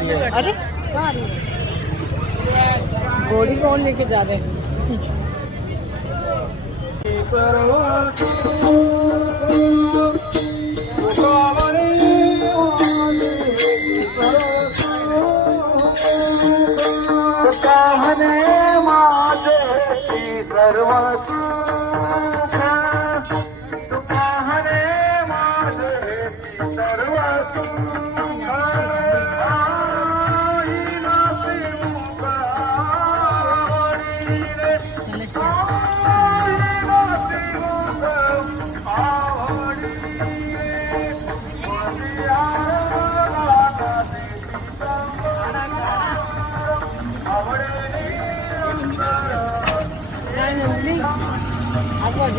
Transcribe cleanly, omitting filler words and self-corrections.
रही है। अरे कहाँ आ रही है? घोड़ी कौन लेके जा रहे हैं?